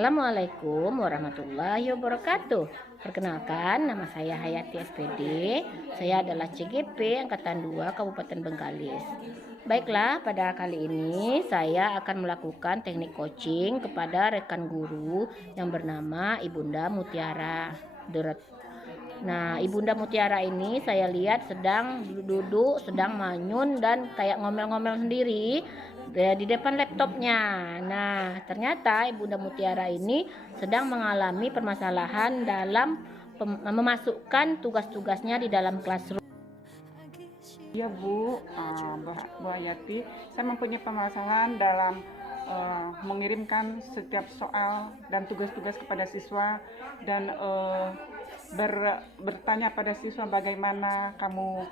Assalamualaikum warahmatullahi wabarakatuh. Perkenalkan, nama saya Hayati SPD. Saya adalah CGP Angkatan 2 Kabupaten Bengkalis. Baiklah, pada kali ini saya akan melakukan teknik coaching kepada rekan guru yang bernama Ibunda Mutiara Deret. Nah, Ibunda Mutiara ini saya lihat sedang duduk, sedang manyun dan kayak ngomel-ngomel sendiri di depan laptopnya. Nah, ternyata Ibunda Mutiara ini sedang mengalami permasalahan dalam memasukkan tugas-tugasnya di dalam classroom. Iya Bu, Bu Hayati, saya mempunyai permasalahan dalam mengirimkan setiap soal dan tugas-tugas kepada siswa dan bertanya pada siswa bagaimana kamu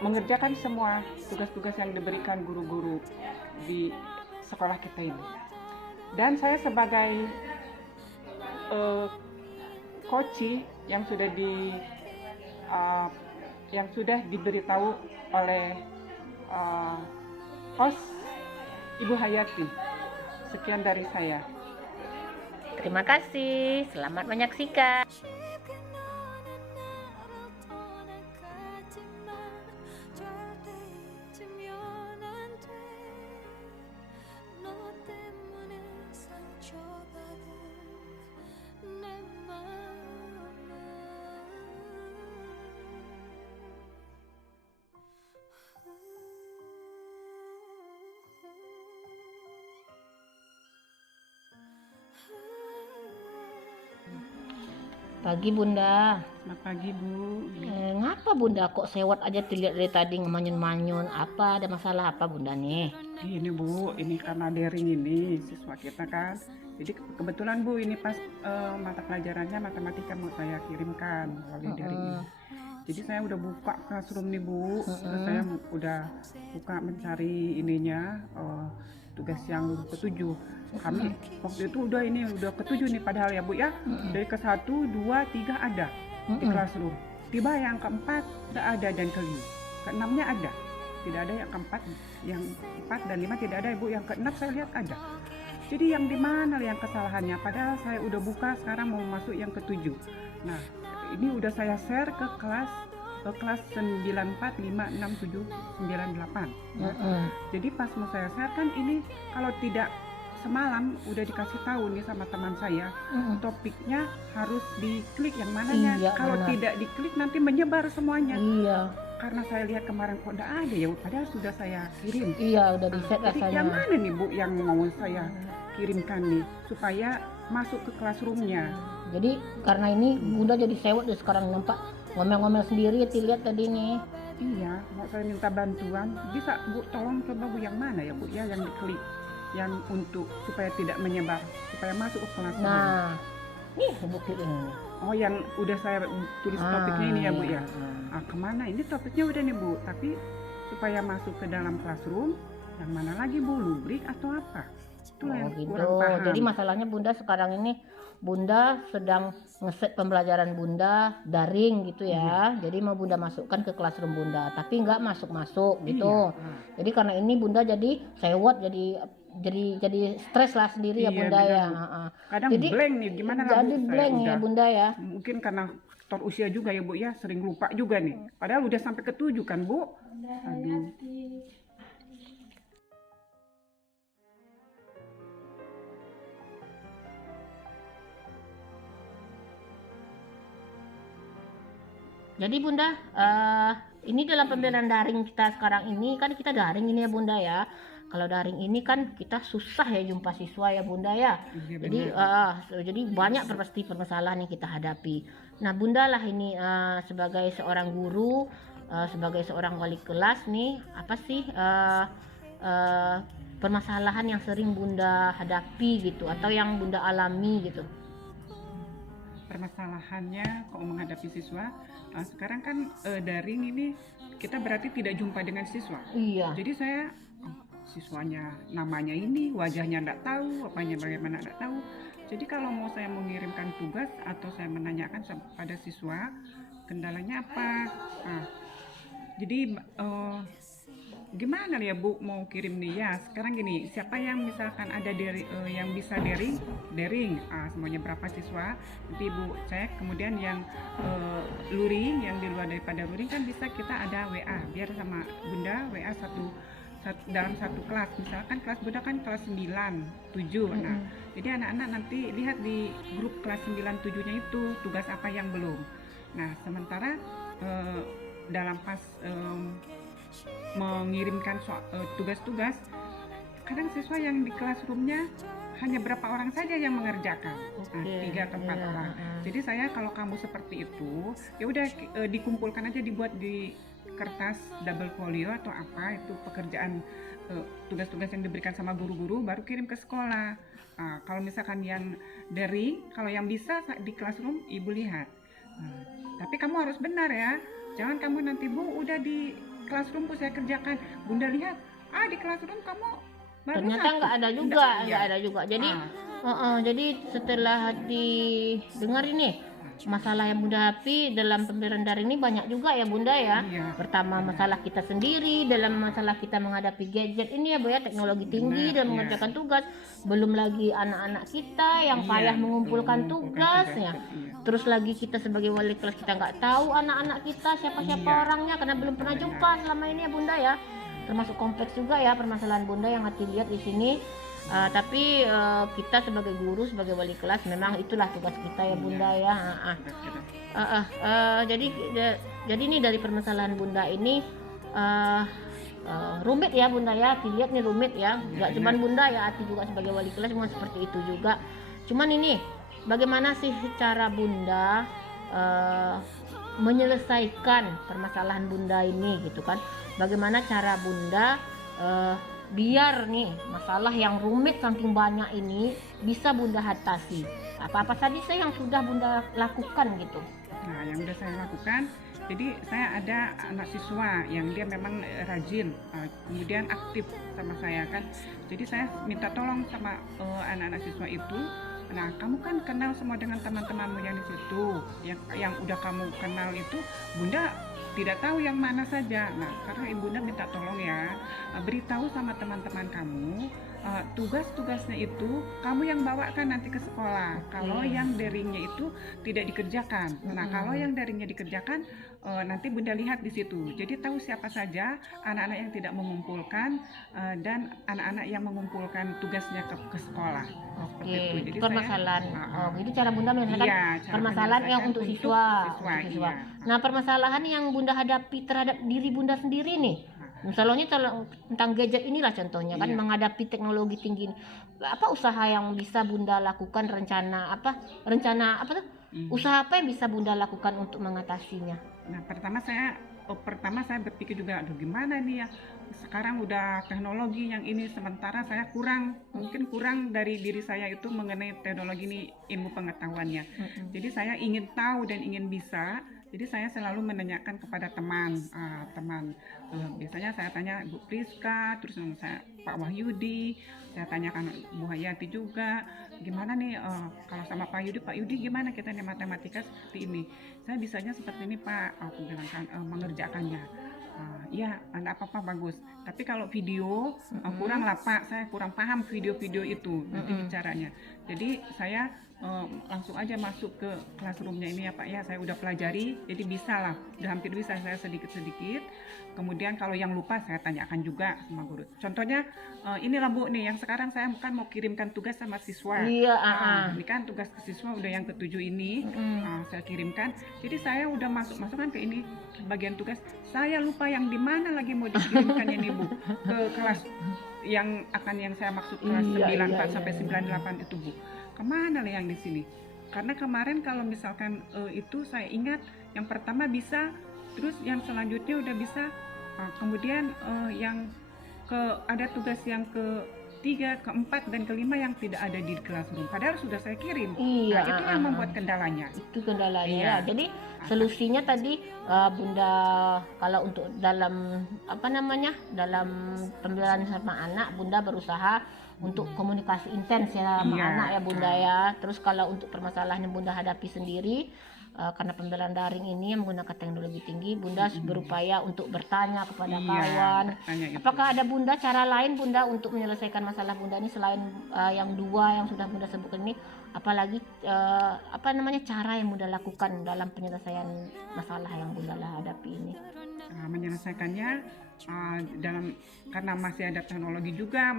mengerjakan semua tugas-tugas yang diberikan guru-guru di sekolah kita ini. Dan saya sebagai coach yang sudah diberitahu oleh host Ibu Hayati. Sekian dari saya. Terima kasih, selamat menyaksikan. Pagi Bunda. Selamat pagi Bu. Ngapa Bunda kok sewot aja dilihat dari tadi manyun-manyun? Apa ada masalah apa Bunda nih? Ini Bu, ini karena daring ini siswa kita kan. Jadi kebetulan Bu ini pas mata pelajarannya matematika mau saya kirimkan melalui daring ini. Jadi saya udah buka classroom nih Bu. Terus saya udah buka mencari ininya tugas yang ketujuh. Kami waktu itu udah ketujuh nih padahal ya Bu ya. Dari ke 1, 2, 3 ada di classroom. Tiba yang keempat tidak ada dan keenamnya ada. Tidak ada yang keempat, yang 4 dan 5 tidak ada Bu. Yang keenam saya lihat ada. Jadi yang di mana yang kesalahannya? Padahal saya udah buka sekarang mau masuk yang ketujuh. Nah, ini udah saya share ke kelas 94, 5, 6, 7, 9, 8. Jadi pas mau saya share kan ini kalau tidak semalam udah dikasih tahu nih sama teman saya, topiknya harus diklik yang mananya. Iya, kalau benar. tidak diklik nanti menyebar semuanya. Iya. Karena saya lihat kemarin kok enggak ada ya, padahal sudah saya kirim. Iya, udah di set Jadi rasanya. yang mana nih Bu yang mau saya kirimkan nih supaya masuk ke classroomnya? Jadi karena ini Bunda jadi sewot deh sekarang, nampak ngomel-ngomel sendiri dilihat tadi nih. Iya, mau saya minta bantuan, bisa Bu tolong coba Bu yang mana ya Bu ya yang diklik, yang untuk supaya tidak menyebar, supaya masuk ke kelas. Nah, nih bukti ini. Oh, yang udah saya tulis topiknya ini ya Bu ya. Iya. Kemana ini topiknya udah nih Bu, tapi supaya masuk ke dalam classroom, yang mana lagi Bu, rubrik atau apa? Itulah yang gitu. kurang paham. Jadi masalahnya Bunda sekarang ini Bunda sedang ngeset pembelajaran Bunda daring gitu ya. Jadi mau Bunda masukkan ke classroom Bunda, tapi nggak masuk-masuk gitu. Iya. Jadi karena ini Bunda jadi sewot, jadi stres lah sendiri ya Iya, Bunda benar, ya. Bu. Kadang Jadi blank nih, gimana lah Bu? jadi Saya blank ya udah, Bunda ya. mungkin karena faktor usia juga ya Bu ya, sering lupa juga nih. Padahal udah sampai ke 7 kan Bu. Aduh. Jadi Bunda, ini dalam pembelajaran daring kita sekarang ini kan kita daring ini ya Bunda ya. Kalau daring ini kan kita susah ya jumpa siswa ya Bunda ya. Iya, Jadi banyak pasti permasalahan yang kita hadapi. Nah Bunda lah ini sebagai seorang guru, sebagai seorang wali kelas nih, apa sih permasalahan yang sering Bunda hadapi gitu, atau yang Bunda alami gitu? Permasalahannya kalau menghadapi siswa, sekarang kan daring ini kita berarti tidak jumpa dengan siswa. Iya. Jadi saya siswanya namanya ini, wajahnya enggak tahu, apanya bagaimana enggak tahu. Jadi kalau mau saya mengirimkan tugas atau saya menanyakan pada siswa kendalanya apa, jadi gimana ya Bu mau kirim nih ya. Sekarang gini, siapa yang misalkan ada dari yang bisa daring, semuanya berapa siswa, nanti Ibu cek. Kemudian yang luring, yang di luar daripada luring kan bisa kita ada WA, biar sama Bunda WA dalam satu kelas. Misalkan kelas Bunda kan kelas 9, 7. Nah, jadi anak-anak nanti lihat di grup kelas 9, 7-nya itu tugas apa yang belum. Nah, sementara dalam pas mengirimkan tugas-tugas, kadang siswa yang di classroomnya hanya berapa orang saja yang mengerjakan. Nah, 3 atau 4 orang. Jadi saya kalau kamu seperti itu, ya udah dikumpulkan aja, dibuat di kertas double folio atau apa itu pekerjaan tugas-tugas yang diberikan sama guru-guru, baru kirim ke sekolah. Kalau misalkan yang daring, kalau yang bisa di classroom Ibu lihat. Tapi kamu harus benar ya, jangan kamu nanti Bu udah di classroom saya kerjakan, Bunda lihat di classroom kamu baru ternyata nggak ada juga, nggak ada juga. Jadi jadi setelah didengar ini masalah yang Bunda hadapi dalam pembelajaran daring ini banyak juga ya Bunda ya. Pertama masalah kita sendiri dalam masalah kita menghadapi gadget ini ya Bu ya, teknologi tinggi dalam mengerjakan tugas, belum lagi anak-anak kita yang payah mengumpulkan tugasnya. Terus lagi kita sebagai wali kelas kita nggak tahu anak-anak kita siapa-siapa orangnya karena belum pernah jumpa selama ini ya Bunda ya. Termasuk kompleks juga ya permasalahan Bunda yang Hati lihat di sini. Tapi kita sebagai guru, sebagai wali kelas memang itulah tugas kita ya Bunda ya. Jadi ini dari permasalahan Bunda ini rumit ya Bunda ya. Dilihat nih rumit ya. Gak cuma Bunda ya, Ati juga sebagai wali kelas memang seperti itu juga. Cuman ini bagaimana sih cara Bunda menyelesaikan permasalahan Bunda ini gitu kan? Bagaimana cara Bunda biar nih masalah yang rumit saking banyak ini bisa Bunda atasi? Apa-apa saja sih yang sudah Bunda lakukan gitu? Nah, yang sudah saya lakukan, jadi saya ada anak siswa yang dia memang rajin, kemudian aktif sama saya kan. Jadi saya minta tolong sama anak-anak siswa itu. Nah, kamu kan kenal semua dengan teman-temanmu yang di situ, yang udah kamu kenal itu, Bunda tidak tahu yang mana saja. Nah, karena Bunda minta tolong ya, beritahu sama teman-teman kamu, tugas-tugasnya itu kamu yang bawakan nanti ke sekolah. Kalau yang daringnya itu tidak dikerjakan. Nah, kalau yang daringnya dikerjakan, nanti Bunda lihat di situ. Jadi tahu siapa saja anak-anak yang tidak mengumpulkan dan anak-anak yang mengumpulkan tugasnya ke sekolah. Jadi permasalahan. Jadi cara Bunda menyelesaikan permasalahan yang untuk siswa. Nah, permasalahan yang Bunda hadapi terhadap diri Bunda sendiri nih. Misalnya tentang gadget inilah contohnya kan, menghadapi teknologi tinggi. Apa usaha yang bisa Bunda lakukan, rencana apa tuh? Usaha apa yang bisa Bunda lakukan untuk mengatasinya? Nah, pertama saya berpikir juga, aduh gimana nih ya, sekarang udah teknologi yang ini, sementara saya mungkin kurang dari diri saya itu mengenai teknologi ini, ilmu pengetahuannya. Jadi saya ingin tahu dan ingin bisa. Jadi saya selalu menanyakan kepada teman. Biasanya saya tanya Bu Priska, terus saya Pak Wahyudi, saya tanyakan Bu Hayati juga, gimana nih kalau sama Pak Yudi gimana kita nih matematika seperti ini. Saya bisanya seperti ini Pak, aku bilang kan mengerjakannya. Ya, ada apa-apa bagus. Tapi kalau video kurang lah Pak, saya kurang paham video-video itu nanti bicaranya. Jadi saya langsung aja masuk ke classroomnya ini ya Pak ya, saya udah pelajari, jadi bisa lah, udah hampir bisa saya sedikit-sedikit. Kemudian kalau yang lupa saya tanyakan juga sama guru. Contohnya inilah Bu nih, yang sekarang saya kan mau kirimkan tugas sama siswa. Ini kan tugas ke siswa udah yang ke-7 ini, saya kirimkan. Jadi saya udah masukkan ke ini bagian tugas. Saya lupa yang di mana lagi mau dikirimkannya nih Bu, ke kelas yang saya maksud kelas 94 sampai 98 itu Bu. Kemana lah yang di sini? Karena kemarin kalau misalkan itu saya ingat yang pertama bisa, terus yang selanjutnya udah bisa, kemudian yang ada tugas yang ke-3, ke-4 dan ke-5 yang tidak ada di classroom. Padahal sudah saya kirim. Nah, itu yang membuat kendalanya. Itu kendalanya. Jadi solusinya tadi Bunda kalau untuk dalam dalam pembelajaran sama anak, Bunda berusaha untuk komunikasi intens ya sama anak ya Bunda ya. Terus kalau untuk permasalahan yang Bunda hadapi sendiri, karena pembelajaran daring ini yang menggunakan teknologi tinggi, Bunda berupaya untuk bertanya kepada Iya, kawan. tanya itu. Apakah ada Bunda cara lain Bunda untuk menyelesaikan masalah Bunda ini selain yang dua yang sudah Bunda sebutkan ini? Apalagi cara yang Bunda lakukan dalam penyelesaian masalah yang Bunda hadapi ini? Menyelesaikannya karena masih ada teknologi juga,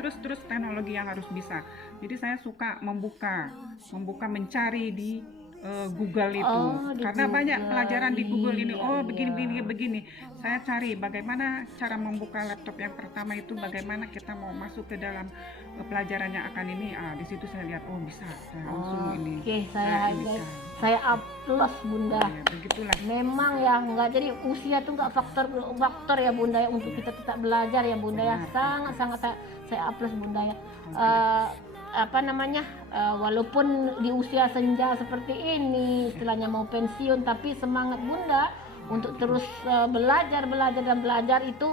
terus teknologi yang harus bisa. Jadi saya suka membuka mencari di Google itu, karena Google. banyak pelajaran di Google ini. Iya, Begini. Saya cari bagaimana cara membuka laptop yang pertama itu, bagaimana kita mau masuk ke dalam pelajaran yang akan ini. Di situ saya lihat, bisa. Saya langsung ini. Oke, saya upload Bunda. Ya, begitulah. Memang ya, nggak, jadi usia tuh nggak faktor ya Bunda ya untuk kita tetap belajar ya Bunda ya. Sangat saya upload Bunda ya. Walaupun di usia senja seperti ini, istilahnya mau pensiun, tapi semangat Bunda untuk terus belajar itu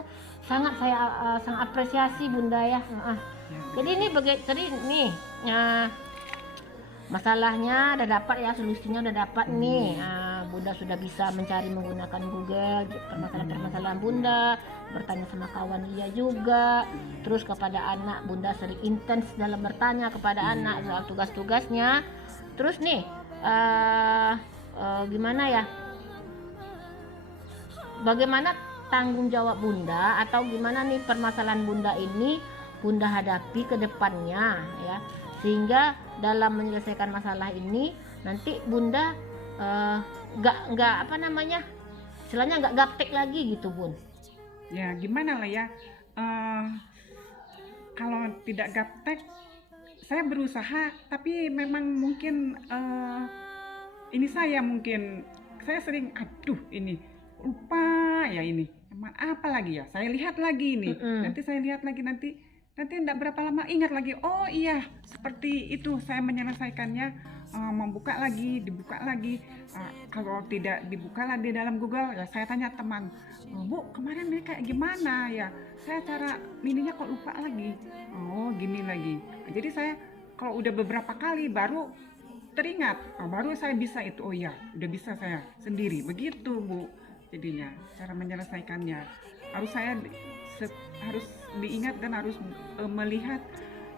sangat saya sangat apresiasi Bunda ya. Jadi ini masalahnya udah dapat ya, solusinya udah dapat nih. Bunda sudah bisa mencari menggunakan Google permasalahan Bunda, bertanya sama kawan dia juga. Terus kepada anak, Bunda sering intens dalam bertanya kepada anak soal tugas-tugasnya. Terus nih gimana ya? Bagaimana tanggung jawab Bunda, atau gimana nih permasalahan Bunda ini Bunda hadapi ke depannya ya, sehingga dalam menyelesaikan masalah ini nanti Bunda istilahnya nggak gaptek lagi gitu Bun. Ya gimana lah ya, kalau tidak gaptek saya berusaha, tapi memang mungkin saya sering ini lupa ya, ini apa lagi ya, saya lihat lagi ini, nanti tidak berapa lama ingat lagi, oh iya seperti itu saya menyelesaikannya. Dibuka lagi. Kalau tidak dibuka di dalam Google, ya saya tanya teman, Bu kemarin ini kayak gimana ya, saya cara ininya kok lupa lagi, gini lagi. Jadi saya kalau udah beberapa kali baru teringat, baru saya bisa itu, oh ya udah bisa saya sendiri, begitu Bu. Jadinya cara menyelesaikannya harus diingat dan harus melihat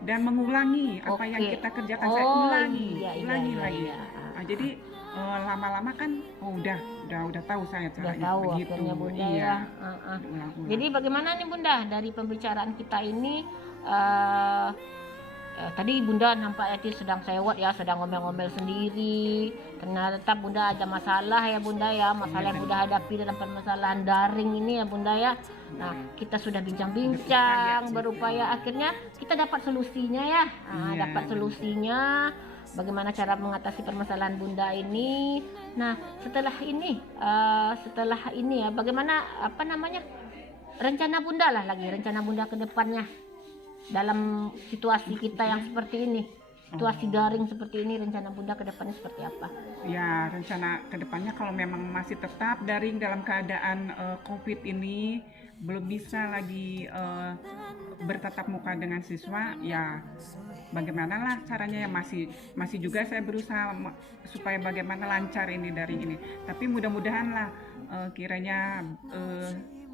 dan mengulangi apa yang kita kerjakan. Saya ulangi lagi. Jadi lama-lama kan udah tahu saya caranya begitu. Bunda ya. Jadi bagaimana nih Bunda dari pembicaraan kita ini? Tadi Bunda nampak itu sedang sewot ya, sedang ngomel-ngomel sendiri. Ternyata Bunda ada masalah ya Bunda ya, masalah yang Bunda hadapi dalam permasalahan daring ini ya Bunda ya. Nah, kita sudah bincang-bincang, berupaya akhirnya kita dapat solusinya ya. Dapat solusinya, bagaimana cara mengatasi permasalahan Bunda ini. Nah, setelah ini ya, bagaimana rencana Bunda ke depannya dalam situasi kita yang seperti ini, situasi daring seperti ini, rencana Bunda ke depannya seperti apa? Ya, rencana ke depannya kalau memang masih tetap daring dalam keadaan COVID ini, belum bisa lagi bertatap muka dengan siswa, ya bagaimana lah caranya ya, masih juga saya berusaha supaya bagaimana lancar ini daring ini. Tapi mudah-mudahan lah kiranya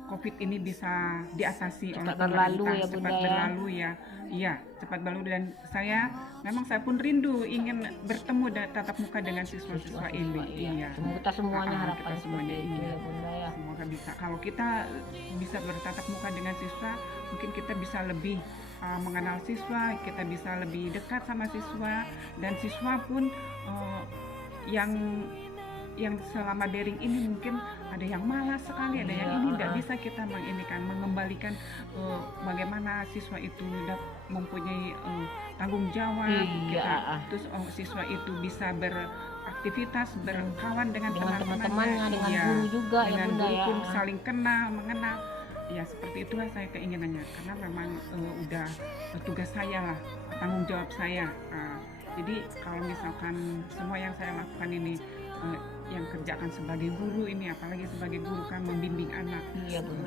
COVID ini bisa diatasi oleh pemerintah, cepat berlalu ya. Iya, cepat berlalu, dan saya pun rindu ingin bertemu dan tatap muka dengan siswa-siswa ini. Iya. Kita semuanya harapan semuanya itu ya Bunda ya. Semoga bisa. Kalau kita bisa bertatap muka dengan siswa, mungkin kita bisa lebih mengenal siswa, kita bisa lebih dekat sama siswa, dan siswa pun yang selama daring ini mungkin ada yang malas sekali, ada yang ini tidak bisa kita mengembalikan bagaimana siswa itu mempunyai tanggung jawab, terus siswa itu bisa beraktivitas, berkawan dengan teman-temannya, dengan guru juga dengan ya Bunda guru ya. pun saling mengenal. Ya seperti itulah saya keinginannya, karena memang udah tugas saya lah, tanggung jawab saya. Jadi kalau misalkan semua yang saya lakukan ini yang kerjakan sebagai guru ini, apalagi sebagai guru kan membimbing anak,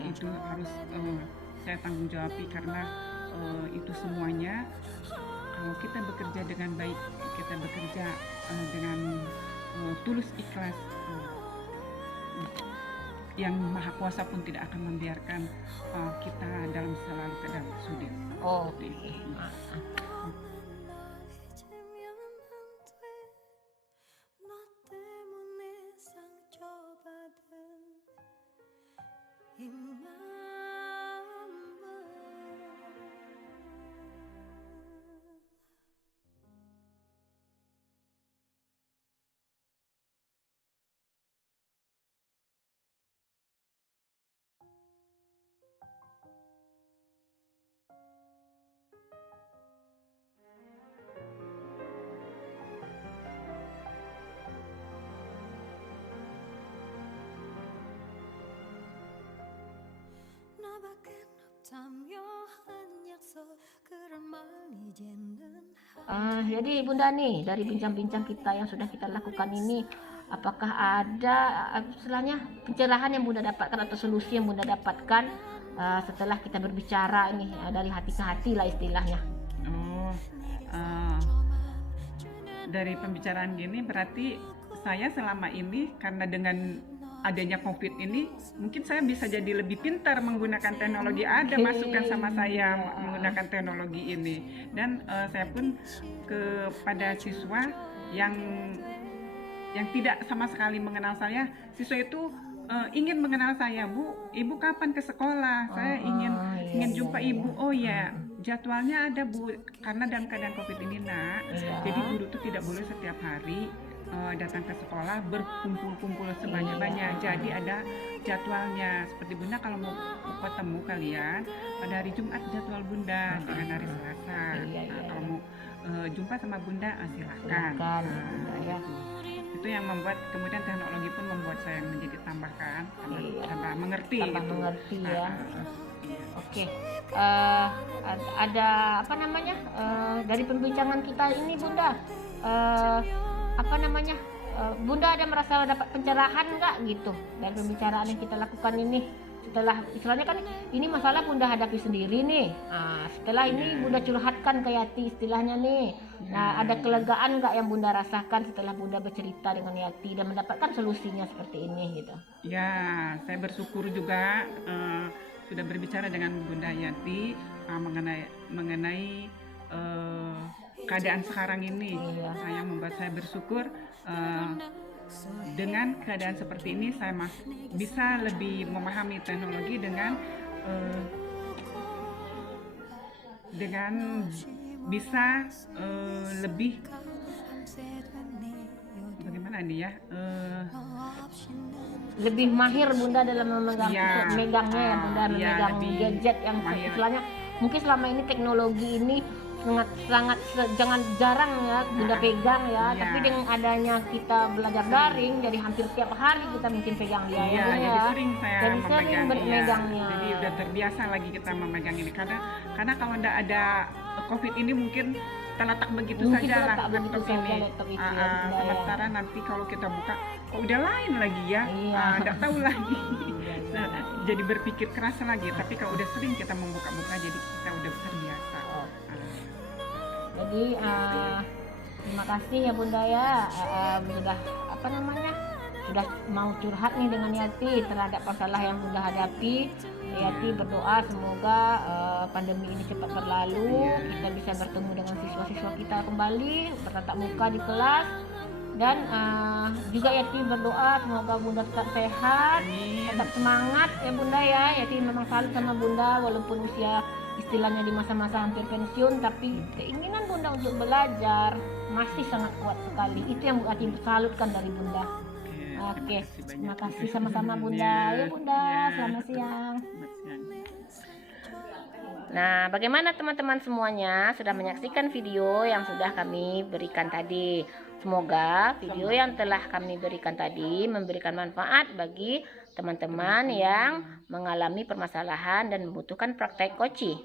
itu harus saya tanggung jawabi, karena itu semuanya kalau kita bekerja dengan baik, kita bekerja dengan tulus ikhlas. Yang Maha Kuasa pun tidak akan membiarkan kita dalam selalu keadaan sulit. Oh, Seperti itu. Jadi Bunda nih, dari bincang-bincang kita yang sudah kita lakukan ini, apakah ada istilahnya pencerahan yang Bunda dapatkan atau solusi yang Bunda dapatkan setelah kita berbicara ini dari hati ke hati lah istilahnya? Dari pembicaraan gini berarti saya selama ini karena dengan adanya COVID ini mungkin saya bisa jadi lebih pintar menggunakan teknologi. Ada masukan sama saya menggunakan teknologi ini, dan saya pun kepada siswa yang tidak sama sekali mengenal saya, siswa itu ingin mengenal saya. Bu, ibu kapan ke sekolah? Saya ingin jumpa ibu. Oh ya, jadwalnya ada Bu, karena dalam keadaan COVID ini nak, jadi guru itu tidak boleh setiap hari datang ke sekolah berkumpul-kumpul sebanyak-banyak. Jadi ada jadwalnya. Seperti Bunda kalau mau ketemu kalian pada hari Jumat jadwal Bunda, dengan hari Selasa. Kalau mau jumpa sama Bunda silahkan. Itu yang membuat kemudian teknologi pun membuat saya menjadi tambah mengerti. Mengerti ya. Oke. Ada apa namanya dari pembincangan kita ini Bunda? Bunda ada merasa dapat pencerahan nggak gitu dari pembicaraan yang kita lakukan ini? Setelah istilahnya kan ini masalah Bunda hadapi sendiri nih. Setelah ini Bunda curhatkan ke Yati istilahnya nih. Nah, ada kelegaan nggak yang Bunda rasakan setelah Bunda bercerita dengan Yati dan mendapatkan solusinya seperti ini gitu? Ya, saya bersyukur juga sudah berbicara dengan Bunda Yati mengenai keadaan sekarang ini. Saya membuat saya bersyukur dengan keadaan seperti ini saya bisa lebih memahami teknologi dengan bisa lebih bagaimana nih ya, lebih mahir Bunda dalam memegangnya ya Bunda, memegang gadget yang istilahnya mungkin selama ini teknologi ini sangat jarang ya Bunda pegang ya. Tapi dengan adanya kita belajar daring, jadi hampir tiap hari kita mungkin pegang dia ya. Jadi sering saya memegangnya. Jadi udah terbiasa lagi kita memegang ini karena kalau tidak ada COVID ini mungkin terletak begitu saja lah laptop ini. Sementara nanti kalau kita buka udah lain lagi ya, tidak tahu lagi. Jadi berpikir keras lagi. Tapi kalau udah sering kita membuka-buka, jadi kita udah terbiasa. Jadi terima kasih ya Bunda ya, sudah mau curhat nih dengan Yati terhadap masalah yang Bunda hadapi. Yati berdoa semoga pandemi ini cepat berlalu, kita bisa bertemu dengan siswa-siswa kita kembali bertatap muka di kelas, dan juga Yati berdoa semoga Bunda tetap sehat, tetap semangat ya Bunda ya. Yati memang salut sama Bunda walaupun usia istilahnya di masa-masa hampir pensiun, tapi keinginan Bunda untuk belajar masih sangat kuat sekali. Itu yang Yati salutkan dari Bunda. Oke, terima kasih sama-sama Bunda. Ya Bunda, selamat siang. Nah, bagaimana teman-teman semuanya sudah menyaksikan video yang sudah kami berikan tadi? Semoga video yang telah kami berikan tadi memberikan manfaat bagi teman-teman yang mengalami permasalahan dan membutuhkan praktek koci.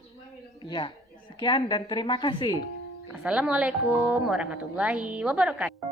Ya, sekian dan terima kasih. Assalamualaikum warahmatullahi wabarakatuh.